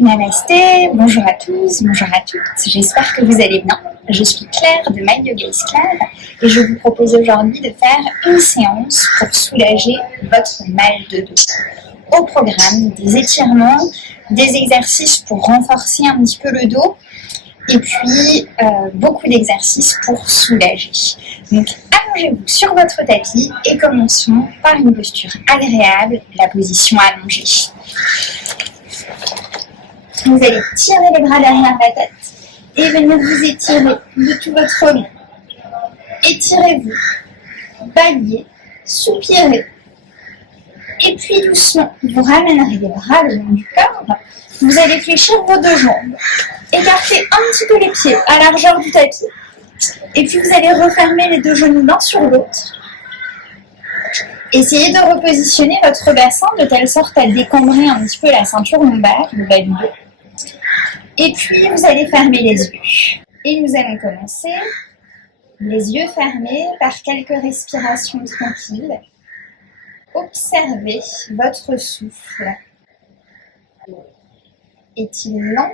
Namasté, bonjour à tous, bonjour à toutes, j'espère que vous allez bien. Je suis Claire de My Yoga is Claire et je vous propose aujourd'hui de faire une séance pour soulager votre mal de dos. Au programme, des étirements, des exercices pour renforcer un petit peu le dos et puis beaucoup d'exercices pour soulager. Donc allongez-vous sur votre tapis et commençons par une posture agréable, la position allongée. Vous allez tirer les bras derrière la tête et venir vous étirer de tout votre long. Étirez-vous, baillez, soupirez. Et puis doucement, vous ramènerez les bras le long du corps. Vous allez fléchir vos deux jambes. Écartez un petit peu les pieds à largeur du tapis. Et puis vous allez refermer les deux genoux l'un sur l'autre. Essayez de repositionner votre bassin de telle sorte à décombrer un petit peu la ceinture lombaire, le bas du dos. Et puis, vous allez fermer les yeux. Et nous allons commencer les yeux fermés par quelques respirations tranquilles. Observez votre souffle. Est-il lent?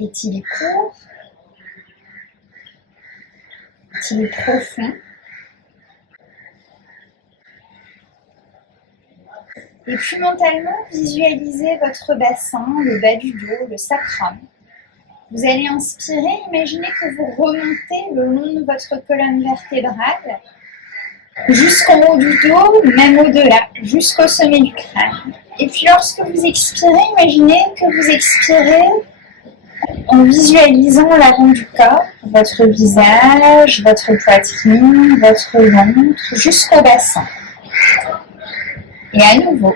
Est-il court? Est-il profond? Et puis mentalement, visualisez votre bassin, le bas du dos, le sacrum. Vous allez inspirer, imaginez que vous remontez le long de votre colonne vertébrale jusqu'en haut du dos, même au-delà, jusqu'au sommet du crâne. Et puis lorsque vous expirez, imaginez que vous expirez en visualisant l'avant du corps, votre visage, votre poitrine, votre ventre, jusqu'au bassin. Et à nouveau,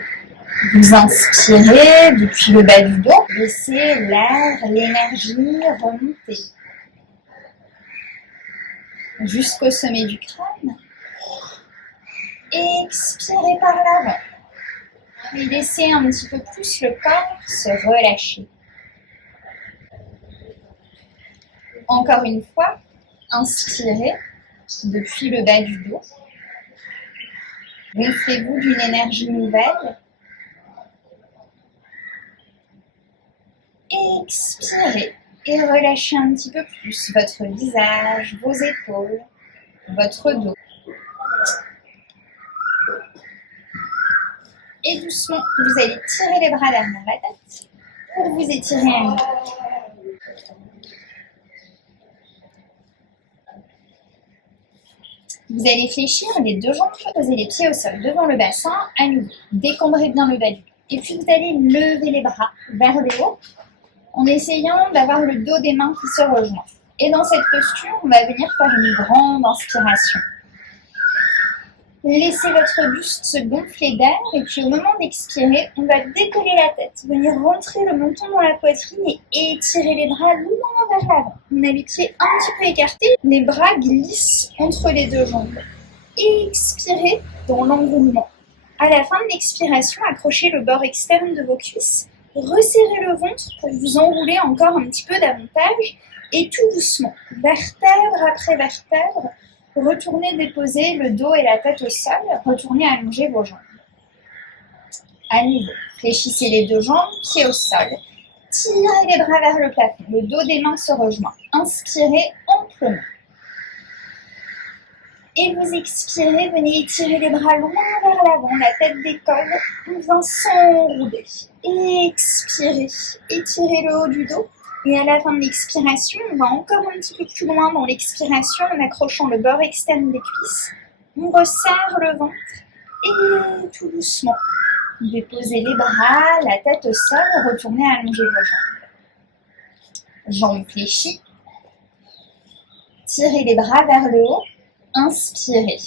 vous inspirez depuis le bas du dos, laissez l'air, l'énergie remonter jusqu'au sommet du crâne. Expirez par l'avant et laissez un petit peu plus le corps se relâcher. Encore une fois, inspirez depuis le bas du dos. Gonflez-vous d'une énergie nouvelle. Expirez et relâchez un petit peu plus votre visage, vos épaules, votre dos. Et doucement, vous allez tirer les bras derrière la tête pour vous étirer à nouveau. Vous allez fléchir les deux jambes, poser les pieds au sol devant le bassin, à nouveau. Décombrez bien le bas du dos. Et puis vous allez lever les bras vers le haut en essayant d'avoir le dos des mains qui se rejoignent. Et dans cette posture, on va venir faire une grande inspiration. Laissez votre buste se gonfler d'air et puis au moment d'expirer, on va décoller la tête, venir rentrer le menton dans la poitrine et étirer les bras loin vers l'avant. On a les pieds un petit peu écartés, les bras glissent entre les deux jambes. Expirez dans l'enroulement. À la fin de l'expiration, accrochez le bord externe de vos cuisses, resserrez le ventre pour vous enrouler encore un petit peu davantage et tout doucement, vertèbre après vertèbre, retournez déposer le dos et la tête au sol, retournez allonger vos jambes. À nouveau, fléchissez les deux jambes, pieds au sol, tirez les bras vers le plafond, le dos des mains se rejoint. Inspirez amplement. Et vous expirez, venez étirer les bras loin vers l'avant, la tête décolle, on vient s'enrouler. Expirez, étirez le haut du dos. Et à la fin de l'expiration, on va encore un petit peu plus loin dans l'expiration en accrochant le bord externe des cuisses. On resserre le ventre et tout doucement, déposez les bras, la tête au sol, retournez allonger vos jambes. Jambes fléchies. Tirez les bras vers le haut. Inspirez.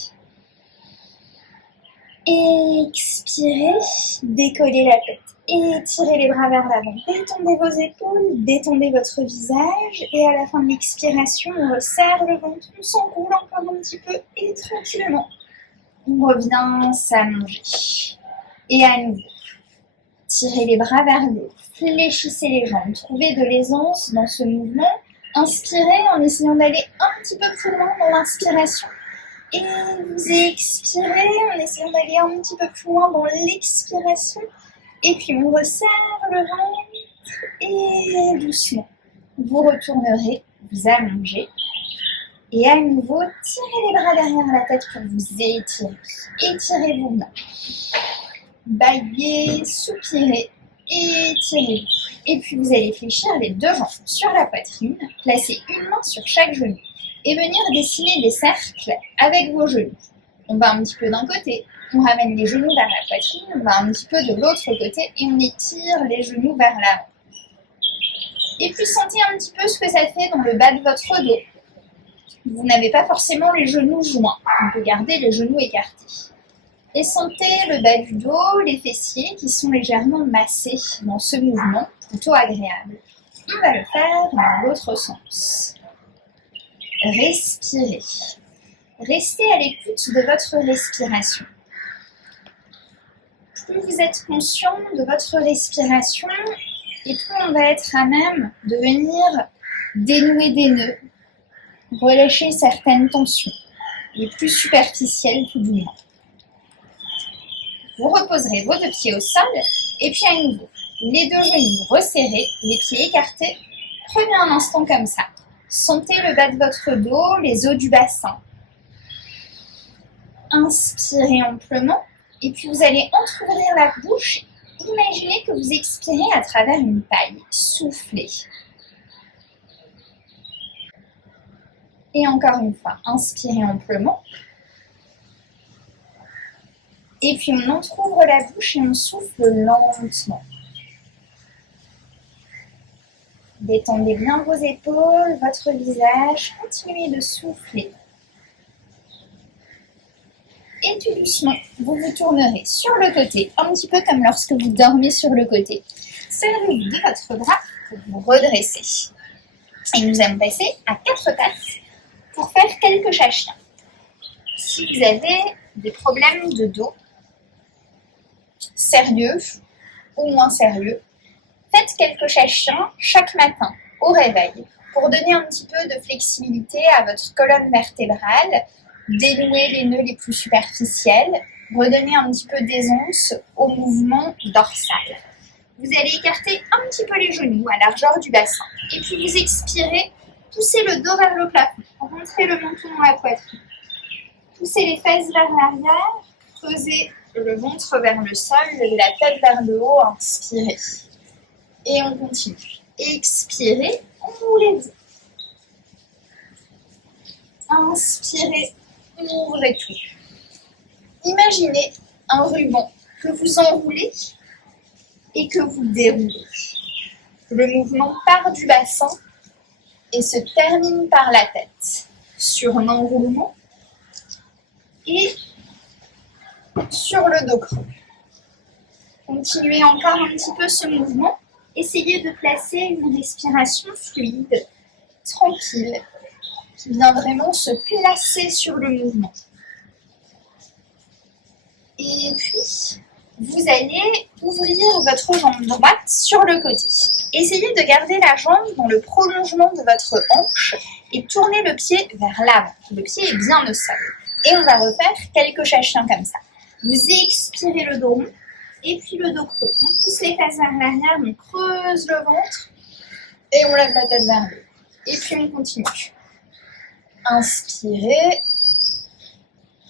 Expirez, décollez la tête. Étirez les bras vers l'avant. Détendez vos épaules, détendez votre visage. Et à la fin de l'expiration, on resserre le ventre, on s'enroule encore un petit peu et tranquillement, on revient s'allonger. Et à nouveau, tirez les bras vers le haut, fléchissez les jambes, trouvez de l'aisance dans ce mouvement. Inspirez en essayant d'aller un petit peu plus loin dans l'inspiration. Et vous expirez en essayant d'aller un petit peu plus loin dans l'expiration. Et puis on resserre le ventre et doucement, vous retournerez, vous allongez. Et à nouveau, tirez les bras derrière la tête pour vous étirer. Étirez-vous bien. Baillez, soupirez, étirez-vous. Et puis vous allez fléchir les deux jambes sur la poitrine, placer une main sur chaque genou et venir dessiner des cercles avec vos genoux. On va un petit peu d'un côté, on ramène les genoux vers la poitrine, on va un petit peu de l'autre côté et on étire les genoux vers l'avant. Et puis sentez un petit peu ce que ça fait dans le bas de votre dos. Vous n'avez pas forcément les genoux joints, on peut garder les genoux écartés. Et sentez le bas du dos, les fessiers qui sont légèrement massés dans ce mouvement, plutôt agréable. On va le faire dans l'autre sens. Respirez. Restez à l'écoute de votre respiration. Plus vous êtes conscient de votre respiration, et plus on va être à même de venir dénouer des nœuds, relâcher certaines tensions, les plus superficielles tout du moins. Vous reposerez vos deux pieds au sol et puis à nouveau, les deux genoux resserrés, les pieds écartés. Prenez un instant comme ça. Sentez le bas de votre dos, les os du bassin. Inspirez amplement et puis vous allez entrouvrir la bouche. Imaginez que vous expirez à travers une paille. Soufflez. Et encore une fois, inspirez amplement. Et puis on entrouvre la bouche et on souffle lentement. Détendez bien vos épaules, votre visage, continuez de souffler. Et tout doucement, vous vous tournerez sur le côté, un petit peu comme lorsque vous dormez sur le côté. Serrez-vous de votre bras pour vous redresser. Et nous allons passer à 4 pattes pour faire quelques chachas. Si vous avez des problèmes de dos, sérieux ou moins sérieux, faites quelques chachas chaque matin au réveil pour donner un petit peu de flexibilité à votre colonne vertébrale, dénouer les nœuds les plus superficiels, redonner un petit peu d'aisance au mouvement dorsal. Vous allez écarter un petit peu les genoux à largeur du bassin et puis vous expirez, poussez le dos vers le plafond, rentrez le menton dans la poitrine, poussez les fesses vers l'arrière, creusez le ventre vers le sol, la tête vers le haut, inspirez. Et on continue. Expirez, ouvrez-vous. Inspirez, ouvrez tout. Imaginez un ruban que vous enroulez et que vous déroulez. Le mouvement part du bassin et se termine par la tête. Sur un enroulement et sur le dos creux. Continuez encore un petit peu ce mouvement. Essayez de placer une respiration fluide, tranquille, qui vient vraiment se placer sur le mouvement. Et puis, vous allez ouvrir votre jambe droite sur le côté. Essayez de garder la jambe dans le prolongement de votre hanche et tournez le pied vers l'avant. Le pied est bien au sol. Et on va refaire quelques chachas comme ça. Vous expirez le dos rond et puis le dos creux. On pousse les fesses vers l'arrière, on creuse le ventre et on lève la tête vers le haut. Et puis on continue. Inspirez,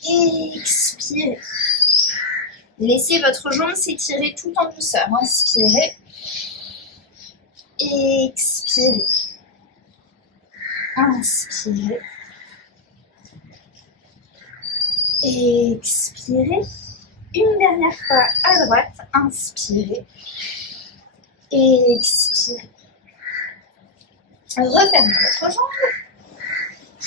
expirez. Laissez votre jambe s'étirer tout en douceur. Inspirez, expirez. Inspirez, expirez. Une dernière fois à droite, inspirez, expirez. Refermez votre jambe.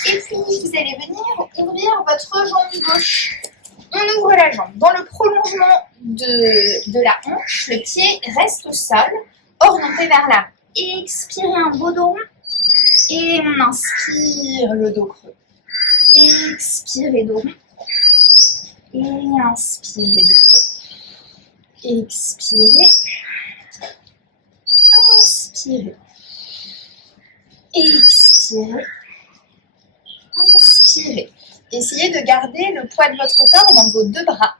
Et puis, vous allez venir ouvrir votre jambe gauche. On ouvre la jambe. Dans le prolongement de la hanche, le pied reste au sol, orienté vers l'avant. Expirez un beau dos rond. Et on inspire le dos creux. Expirez dos rond. Et inspirez le creux. Expirez. Inspirez. Expirez. Inspirez. Essayez de garder le poids de votre corps dans vos deux bras.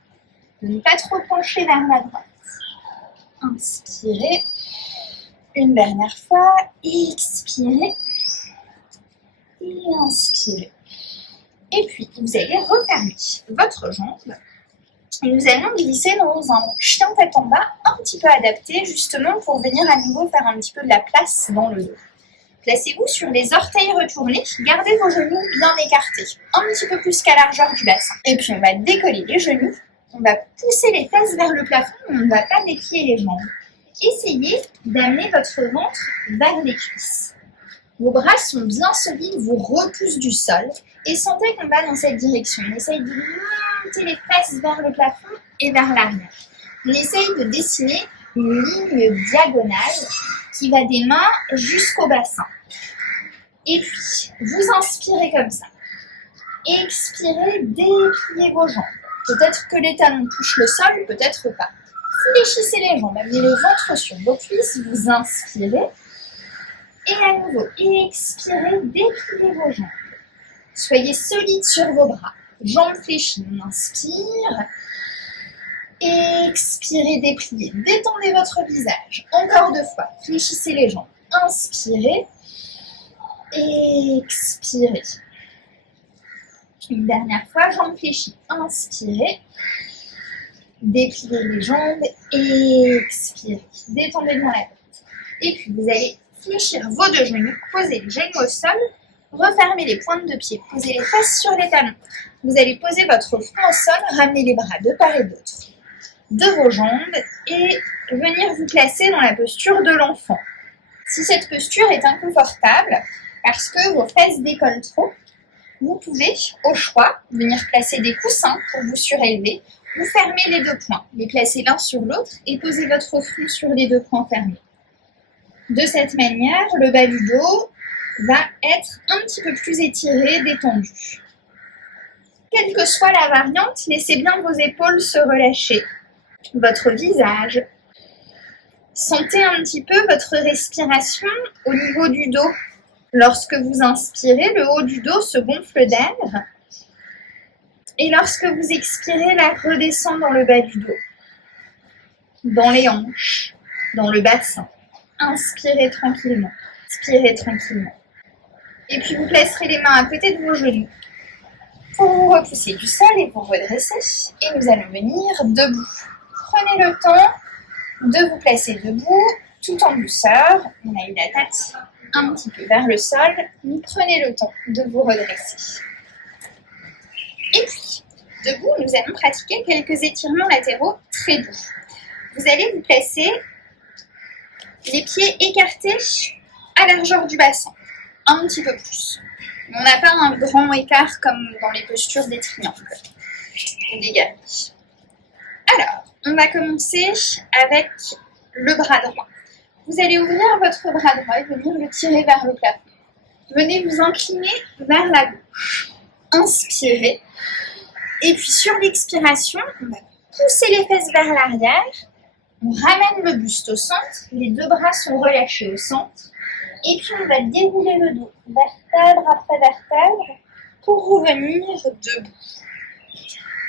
De ne pas trop pencher vers la droite. Inspirez. Une dernière fois. Expirez. Et inspirez. Et puis, vous allez refermer votre jambe. Et nous allons glisser dans un chien tête en bas, un petit peu adapté justement pour venir à nouveau faire un petit peu de la place dans le dos. Placez-vous sur les orteils retournés, gardez vos genoux bien écartés, un petit peu plus qu'à largeur du bassin. Et puis on va décoller les genoux, on va pousser les fesses vers le plafond, on ne va pas déplier les jambes. Essayez d'amener votre ventre vers les cuisses. Vos bras sont bien solides, vous repoussent du sol et sentez qu'on va dans cette direction. On essaye de monter les fesses vers le plafond et vers l'arrière. On essaye de dessiner une ligne diagonale qui va des mains jusqu'au bassin. Et puis, vous inspirez comme ça. Expirez, dépliez vos jambes. Peut-être que les talons touchent le sol, peut-être pas. Fléchissez les jambes, amenez le ventre sur vos cuisses, vous inspirez. Et à nouveau, expirez, dépliez vos jambes. Soyez solide sur vos bras. Jambes fléchies, on inspire. Expirez, dépliez. Détendez votre visage. Encore 2 fois, fléchissez les jambes. Inspirez. Expirez. Une dernière fois, jambes fléchies. Inspirez. Dépliez les jambes. Expirez. Détendez bien la tête. Et puis, vous allez fléchir vos 2 genoux, posez les genoux au sol, refermez les pointes de pied, posez les fesses sur les talons. Vous allez poser votre front au sol, ramener les bras de part et d'autre de vos jambes et venir vous placer dans la posture de l'enfant. Si cette posture est inconfortable parce que vos fesses décollent trop, vous pouvez, au choix, venir placer des coussins pour vous surélever ou fermer les 2 poings, les placer l'un sur l'autre et poser votre front sur les 2 poings fermés. De cette manière, le bas du dos va être un petit peu plus étiré, détendu. Quelle que soit la variante, laissez bien vos épaules se relâcher. Votre visage. Sentez un petit peu votre respiration au niveau du dos. Lorsque vous inspirez, le haut du dos se gonfle d'air. Et lorsque vous expirez, l'air redescend dans le bas du dos, dans les hanches, dans le bassin. Inspirez tranquillement, expirez tranquillement. Et puis vous placerez les mains à côté de vos genoux pour vous repousser du sol et vous redresser. Et nous allons venir debout. Prenez le temps de vous placer debout tout en douceur. On a eu la tête un petit peu vers le sol, mais prenez le temps de vous redresser. Et puis, debout, nous allons pratiquer quelques étirements latéraux très doux. Vous allez vous placer les pieds écartés à largeur du bassin, un petit peu plus. On n'a pas un grand écart comme dans les postures des triangles ou des gamis. Alors, on va commencer avec le bras droit. Vous allez ouvrir votre bras droit et venir le tirer vers le plafond. Venez vous incliner vers la gauche. Inspirez. Et puis sur l'expiration, on va pousser les fesses vers l'arrière. On ramène le buste au centre, les 2 bras sont relâchés au centre. Et puis on va dérouler le dos, vertèbre après vertèbre, pour revenir debout.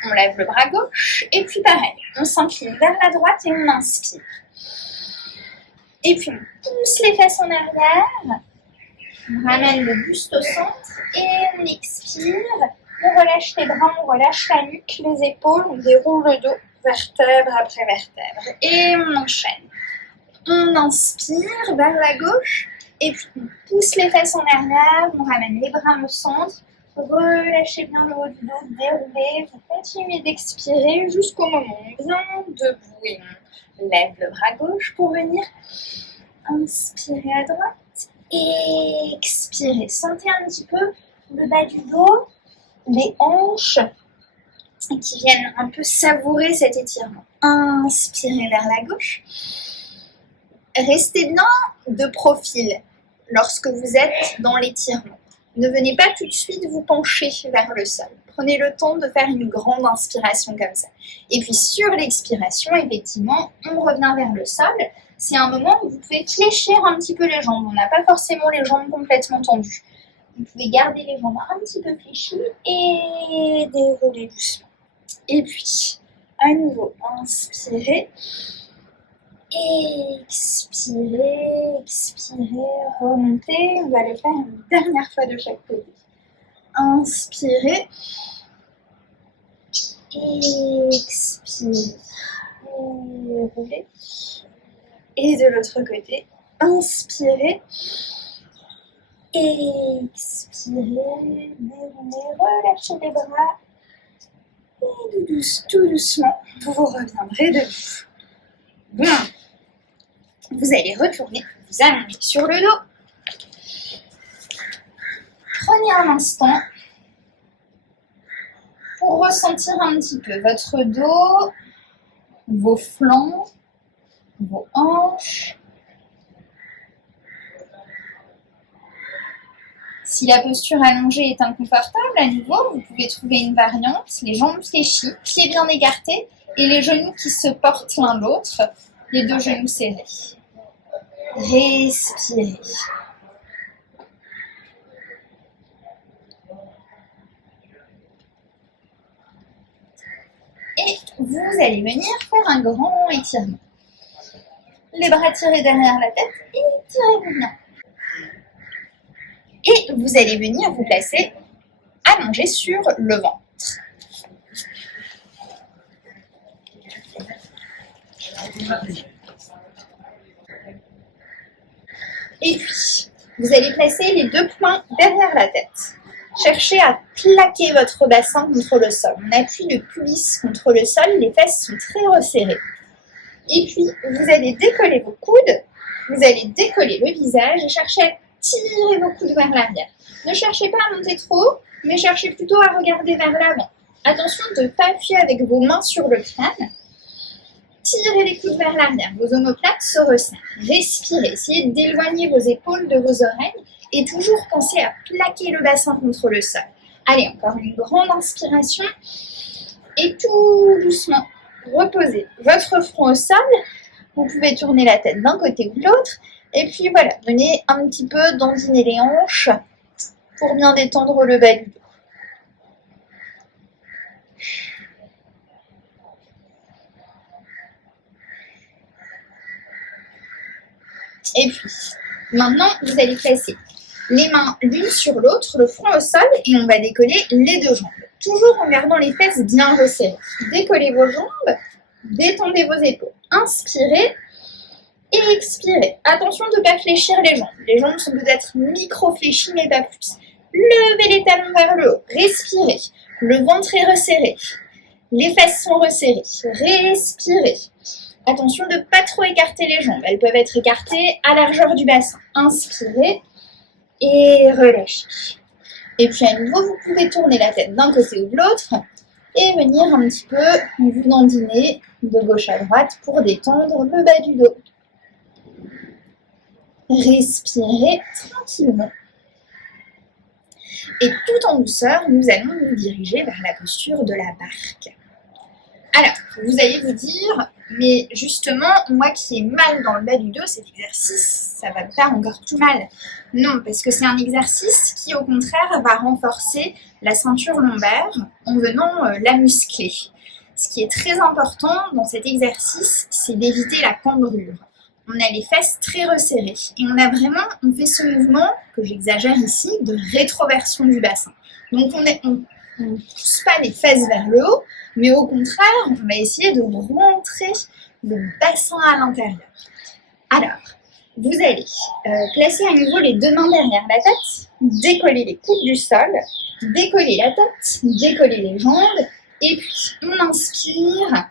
On lève le bras gauche, et puis pareil, on s'incline vers la droite et on inspire. Et puis on pousse les fesses en arrière, on ramène le buste au centre, et on expire. On relâche les bras, on relâche la nuque, les épaules, on déroule le dos, vertèbre après vertèbre. Et on enchaîne. On inspire vers la gauche, et puis on pousse les fesses en arrière, on ramène les bras au centre, relâchez bien le haut du dos, déroulez, vous continuez d'expirer jusqu'au moment où on vient debout et on lève le bras gauche pour venir inspirer à droite et expirer. Sentez un petit peu le bas du dos, les hanches qui viennent un peu savourer cet étirement. Inspirez vers la gauche. Restez bien de profil lorsque vous êtes dans l'étirement. Ne venez pas tout de suite vous pencher vers le sol. Prenez le temps de faire une grande inspiration comme ça. Et puis sur l'expiration, effectivement, on revient vers le sol. C'est un moment où vous pouvez fléchir un petit peu les jambes. On n'a pas forcément les jambes complètement tendues. Vous pouvez garder les jambes un petit peu fléchies et dérouler doucement. Et puis, à nouveau, inspirez. Expirez, expirez, remontez. On va le faire une dernière fois de chaque côté. Inspirez. Expirez. Et roulez. Et de l'autre côté, inspirez. Expirez. Déroulez, relâchez les bras. Et tout doucement, vous reviendrez debout. Bon. Vous allez retourner, vous allonger sur le dos. Prenez un instant pour ressentir un petit peu votre dos, vos flancs, vos hanches. Si la posture allongée est inconfortable, à nouveau, vous pouvez trouver une variante, les jambes fléchies, pieds bien écartés et les genoux qui se portent l'un l'autre, les deux genoux serrés. Respirez. Et vous allez venir faire un grand étirement. Les bras tirés derrière la tête, étirez-vous bien. Et vous allez venir vous placer allongé sur le ventre. Et puis, vous allez placer les deux poings derrière la tête. Cherchez à plaquer votre bassin contre le sol. On appuie le pubis contre le sol, les fesses sont très resserrées. Et puis, vous allez décoller vos coudes, vous allez décoller le visage et cherchez à tirer vos coudes vers l'arrière. Ne cherchez pas à monter trop haut, mais cherchez plutôt à regarder vers l'avant. Attention de ne pas appuyer avec vos mains sur le crâne. Tirez les coudes vers l'arrière, vos omoplates se resserrent. Respirez, essayez d'éloigner vos épaules de vos oreilles et toujours pensez à plaquer le bassin contre le sol. Allez, encore une grande inspiration et tout doucement, reposez votre front au sol. Vous pouvez tourner la tête d'un côté ou de l'autre et puis voilà, venez un petit peu dandiner les hanches pour bien détendre le bas du dos. Et puis, maintenant, vous allez placer les mains l'une sur l'autre, le front au sol, et on va décoller les deux jambes. Toujours en gardant les fesses bien resserrées. Décollez vos jambes, détendez vos épaules. Inspirez et expirez. Attention de ne pas fléchir les jambes. Les jambes sont peut-être micro-fléchies, mais pas plus. Levez les talons vers le haut. Respirez. Le ventre est resserré. Les fesses sont resserrées. Respirez. Attention de ne pas trop écarter les jambes. Elles peuvent être écartées à largeur du bassin. Inspirez et relâchez. Et puis à nouveau, vous pouvez tourner la tête d'un côté ou de l'autre et venir un petit peu vous dandiner de gauche à droite pour détendre le bas du dos. Respirez tranquillement. Et tout en douceur, nous allons nous diriger vers la posture de la barque. Alors, vous allez vous dire, mais justement, moi qui ai mal dans le bas du dos, cet exercice, ça va me faire encore plus mal. Non, parce que c'est un exercice qui, au contraire, va renforcer la ceinture lombaire en venant la muscler. Ce qui est très important dans cet exercice, c'est d'éviter la cambrure. On a les fesses très resserrées et on fait ce mouvement, que j'exagère ici, de rétroversion du bassin. Donc on ne pousse pas les fesses vers le haut, mais au contraire, on va essayer de rentrer le bassin à l'intérieur. Alors, vous allez placer à nouveau les deux mains derrière la tête, décoller les coudes du sol, décoller la tête, décoller les jambes, et puis on inspire,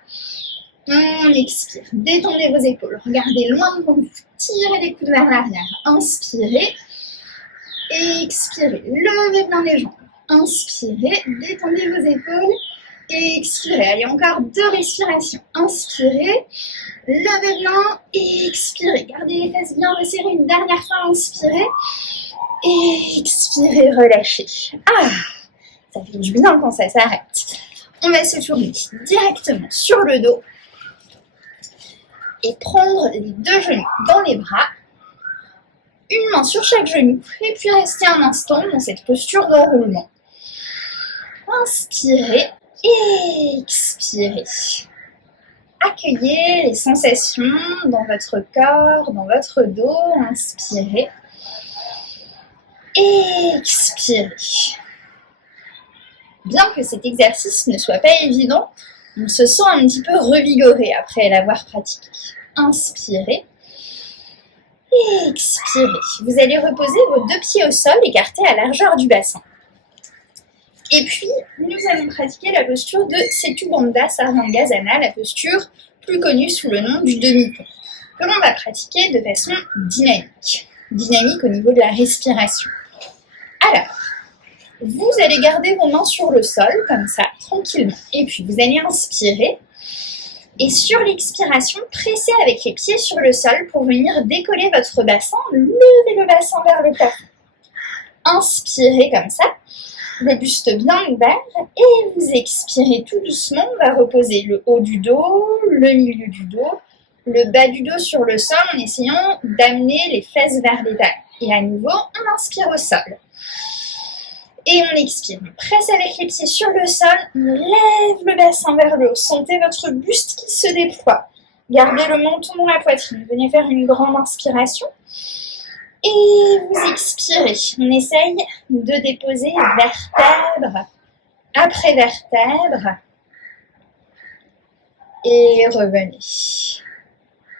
on expire. Détendez vos épaules, regardez loin devant vous, tirez les coudes vers l'arrière, inspirez, expirez, levez bien les jambes. Inspirez, détendez vos épaules et expirez. Allez, encore 2 respirations. Inspirez, levez bien et expirez. Gardez les fesses bien resserrées une dernière fois. Inspirez et expirez, relâchez. Ah, ça fait du bien quand ça s'arrête. On va se tourner directement sur le dos et prendre les 2 genoux dans les bras. Une main sur chaque genou et puis rester un instant dans cette posture de roulement. Inspirez, expirez. accueillez les sensations dans votre corps, dans votre dos. Inspirez. Expirez. Bien que cet exercice ne soit pas évident, on se sent un petit peu revigoré après l'avoir pratiqué. Inspirez. Expirez. Vous allez reposer vos 2 pieds au sol, écartés à largeur du bassin. Et puis, nous allons pratiquer la posture de Setu Bandha Sarvangasana, la posture plus connue sous le nom du demi-pont, que l'on va pratiquer de façon dynamique. Dynamique au niveau de la respiration. Alors, vous allez garder vos mains sur le sol, comme ça, tranquillement. Et puis, vous allez inspirer. Et sur l'expiration, pressez avec les pieds sur le sol pour venir décoller votre bassin, levez le bassin vers le plafond. Inspirez comme ça, le buste bien ouvert, et vous expirez tout doucement. On va reposer le haut du dos, le milieu du dos, le bas du dos sur le sol en essayant d'amener les fesses vers les talons. Et à nouveau, on inspire au sol. Et on expire, on presse avec les pieds sur le sol, on lève le bassin vers le haut. Sentez votre buste qui se déploie. Gardez le menton dans la poitrine. Venez faire une grande inspiration. Et vous expirez. On essaye de déposer vertèbre après vertèbre. Et revenez.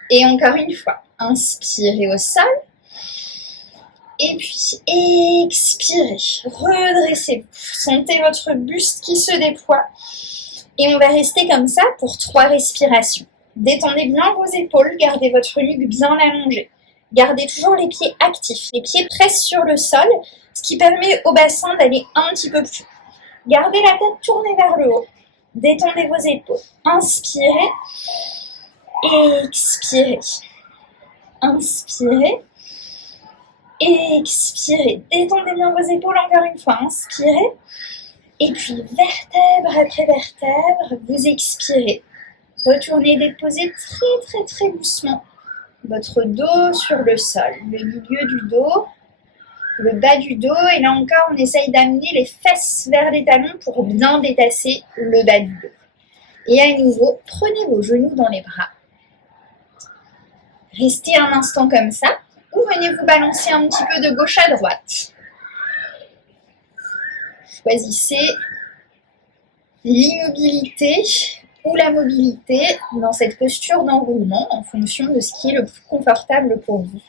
Et encore une fois, inspirez au sol. Et puis, expirez, redressez-vous, sentez votre buste qui se déploie. Et on va rester comme ça pour 3 respirations. Détendez bien vos épaules, gardez votre nuque bien allongée. Gardez toujours les pieds actifs, les pieds pressent sur le sol, ce qui permet au bassin d'aller un petit peu plus. Gardez la tête tournée vers le haut, détendez vos épaules. Inspirez, expirez, inspirez. Expirez, détendez bien vos épaules encore une fois, inspirez. Et puis vertèbre après vertèbre, vous expirez. Retournez déposer très doucement votre dos sur le sol, le milieu du dos, le bas du dos. Et là encore, on essaye d'amener les fesses vers les talons pour bien détasser le bas du dos. Et à nouveau, prenez vos genoux dans les bras. Restez un instant comme ça. Ou venez vous balancer un petit peu de gauche à droite. Choisissez l'immobilité ou la mobilité dans cette posture d'enroulement en fonction de ce qui est le plus confortable pour vous.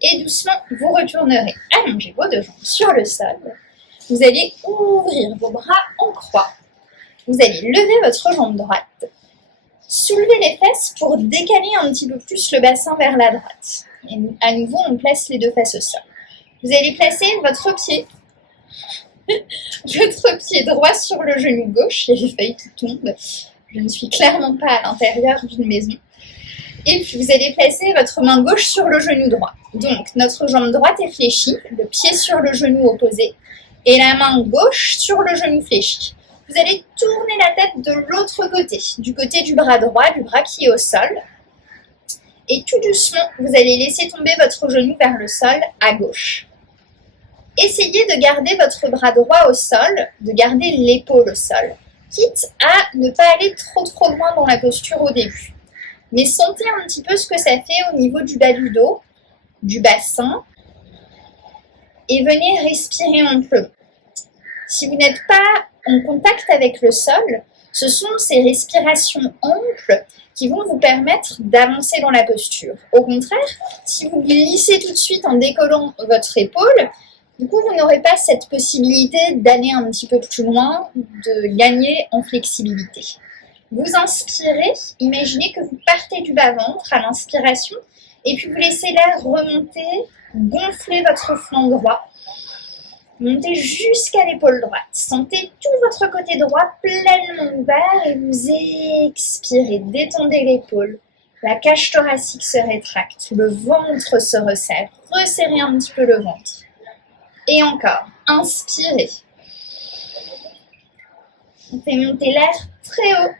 Et doucement, vous retournerez allonger vos 2 jambes sur le sol. Vous allez ouvrir vos bras en croix. Vous allez lever votre jambe droite. Soulevez les fesses pour décaler un petit peu plus le bassin vers la droite. Et à nouveau, on place les 2 fesses au sol. Vous allez placer votre pied droit sur le genou gauche. Il y a des feuilles qui tombent. Je ne suis clairement pas à l'intérieur d'une maison. Et puis, vous allez placer votre main gauche sur le genou droit. Donc, notre jambe droite est fléchie, le pied sur le genou opposé et la main gauche sur le genou fléchi. Vous allez tourner la tête de l'autre côté, du côté du bras droit, du bras qui est au sol. Et tout doucement, vous allez laisser tomber votre genou vers le sol à gauche. Essayez de garder votre bras droit au sol, de garder l'épaule au sol, quitte à ne pas aller trop loin dans la posture au début. Mais sentez un petit peu ce que ça fait au niveau du bas du dos, du bassin, et venez respirer amplement. Si vous n'êtes pas en contact avec le sol, ce sont ces respirations amples qui vont vous permettre d'avancer dans la posture. Au contraire, si vous glissez tout de suite en décollant votre épaule, du coup, vous n'aurez pas cette possibilité d'aller un petit peu plus loin, de gagner en flexibilité. Vous inspirez, imaginez que vous partez du bas-ventre à l'inspiration, et puis vous laissez l'air remonter, gonfler votre flanc droit. Montez jusqu'à l'épaule droite. Sentez tout votre côté droit pleinement ouvert et vous expirez. Détendez l'épaule. La cage thoracique se rétracte. Le ventre se resserre. Resserrez un petit peu le ventre. Et encore. Inspirez. On fait monter l'air très haut.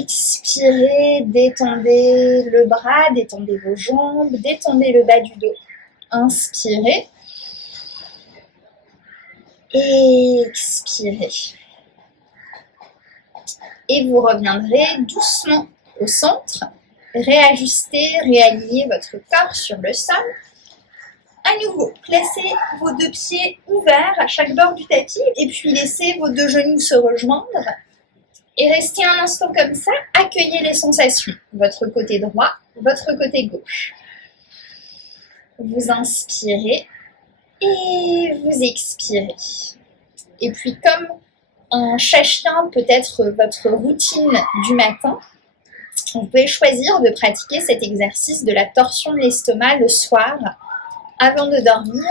Expirez. Détendez le bras. Détendez vos jambes. Détendez le bas du dos. Inspirez. Expirez. Et vous reviendrez doucement au centre. Réajustez, réalignez votre corps sur le sol. À nouveau, placez vos deux pieds ouverts à chaque bord du tapis et puis laissez vos deux genoux se rejoindre. Et restez un instant comme ça, accueillez les sensations. Votre côté droit, votre côté gauche. Vous inspirez et vous expirez. Et puis comme un chacun peut être votre routine du matin, vous pouvez choisir de pratiquer cet exercice de la torsion de l'estomac le soir avant de dormir.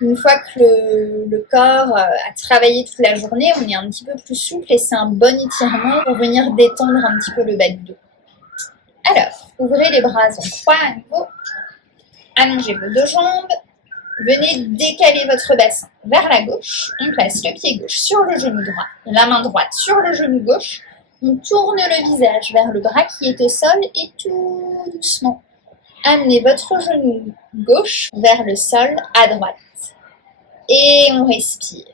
Une fois que le corps a travaillé toute la journée, on est un petit peu plus souple et c'est un bon étirement pour venir détendre un petit peu le bas du dos. Alors, ouvrez les bras en croix à nouveau, allongez vos deux jambes, venez décaler votre bassin vers la gauche, on place le pied gauche sur le genou droit, la main droite sur le genou gauche, on tourne le visage vers le bras qui est au sol et tout doucement, amenez votre genou gauche vers le sol à droite. Et on respire.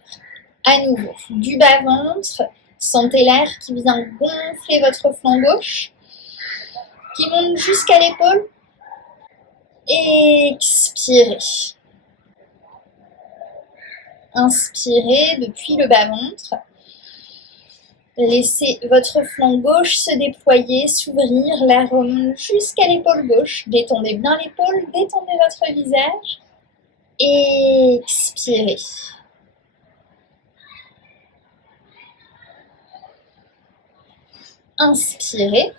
À nouveau, du bas-ventre, sentez l'air qui vient gonfler votre flanc gauche, qui monte jusqu'à l'épaule. Expirez. Inspirez depuis le bas-ventre. Laissez votre flanc gauche se déployer, s'ouvrir, l'air remonte jusqu'à l'épaule gauche. Détendez bien l'épaule, détendez votre visage. Expirez. Inspirez.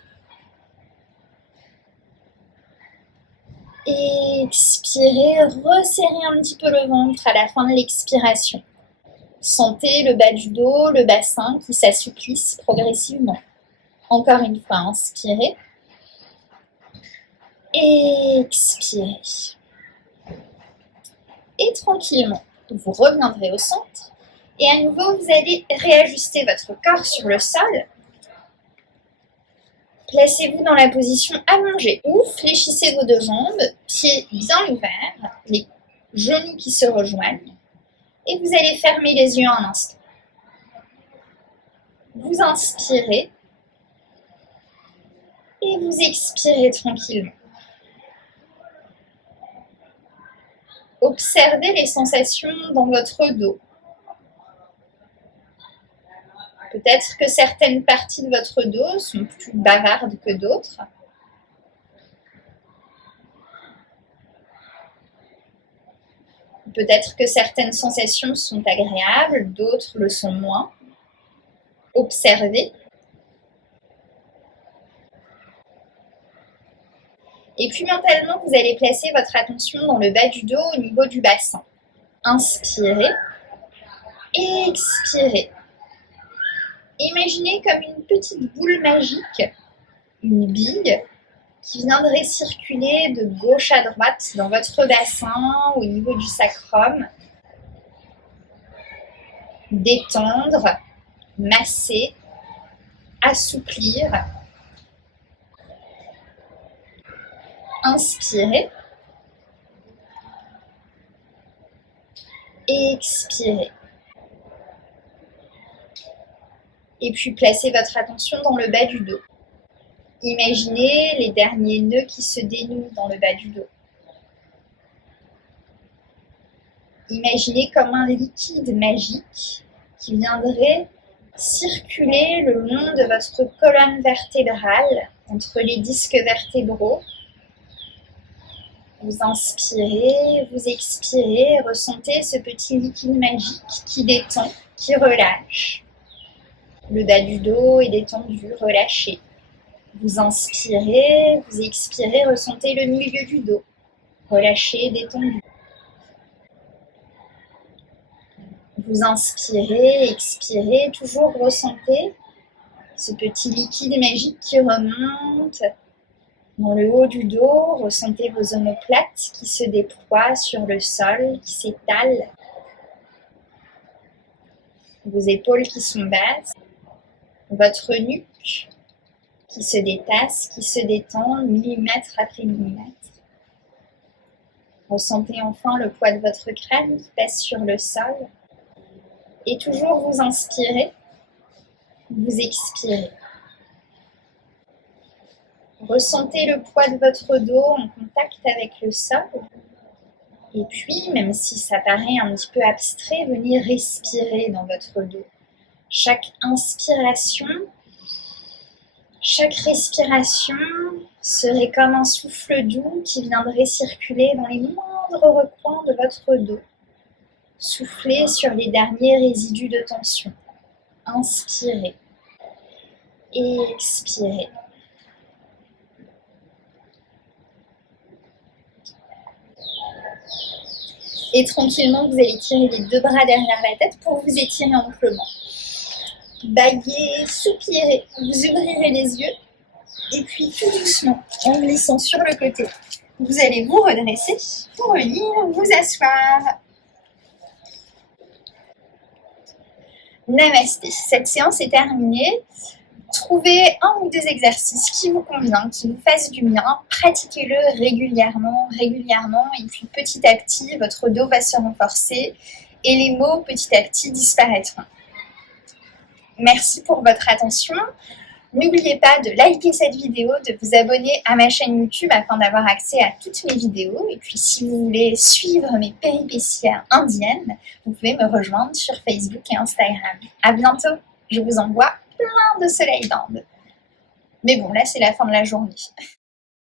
Expirez, resserrez un petit peu le ventre à la fin de l'expiration. Sentez le bas du dos, le bassin qui s'assouplissent progressivement. Encore une fois, inspirez. Expirez. Et tranquillement, vous reviendrez au centre et à nouveau, vous allez réajuster votre corps sur le sol. Placez-vous dans la position allongée ou fléchissez vos deux jambes, pieds bien ouverts, les genoux qui se rejoignent et vous allez fermer les yeux un instant. Vous inspirez et vous expirez tranquillement. Observez les sensations dans votre dos. Peut-être que certaines parties de votre dos sont plus bavardes que d'autres. Peut-être que certaines sensations sont agréables, d'autres le sont moins. Observez. Et puis mentalement, vous allez placer votre attention dans le bas du dos au niveau du bassin. Inspirez. Expirez. Imaginez comme une petite boule magique, une bille, qui viendrait circuler de gauche à droite dans votre bassin, au niveau du sacrum. Détendre, masser, assouplir. Inspirez. Expirez. Et puis placez votre attention dans le bas du dos. Imaginez les derniers nœuds qui se dénouent dans le bas du dos. Imaginez comme un liquide magique qui viendrait circuler le long de votre colonne vertébrale, entre les disques vertébraux. Vous inspirez, vous expirez, ressentez ce petit liquide magique qui détend, qui relâche. Le bas du dos est détendu, relâché. Vous inspirez, vous expirez, ressentez le milieu du dos, relâché, détendu. Vous inspirez, expirez, toujours ressentez ce petit liquide magique qui remonte dans le haut du dos. Ressentez vos omoplates qui se déploient sur le sol, qui s'étalent. Vos épaules qui sont basses. Votre nuque qui se détasse, qui se détend millimètre après millimètre. Ressentez enfin le poids de votre crâne qui passe sur le sol. Et toujours vous inspirez, vous expirez. Ressentez le poids de votre dos en contact avec le sol. Et puis, même si ça paraît un petit peu abstrait, venez respirer dans votre dos. Chaque inspiration, chaque respiration serait comme un souffle doux qui viendrait circuler dans les moindres recoins de votre dos. Soufflez sur les derniers résidus de tension. Inspirez. Expirez. Et tranquillement, vous allez tirer les deux bras derrière la tête pour vous étirer amplement. Baillez, soupirez, vous ouvrirez les yeux. Et puis tout doucement, en glissant sur le côté, vous allez vous redresser pour venir vous asseoir. Namasté, cette séance est terminée. Trouvez un ou deux exercices qui vous conviennent, qui vous fassent du bien. Pratiquez-le régulièrement. Et puis petit à petit, votre dos va se renforcer et les maux petit à petit disparaîtront. Merci pour votre attention. N'oubliez pas de liker cette vidéo, de vous abonner à ma chaîne YouTube afin d'avoir accès à toutes mes vidéos. Et puis si vous voulez suivre mes péripéties indiennes, vous pouvez me rejoindre sur Facebook et Instagram. À bientôt, je vous envoie plein de soleil d'Inde. Mais bon, là c'est la fin de la journée.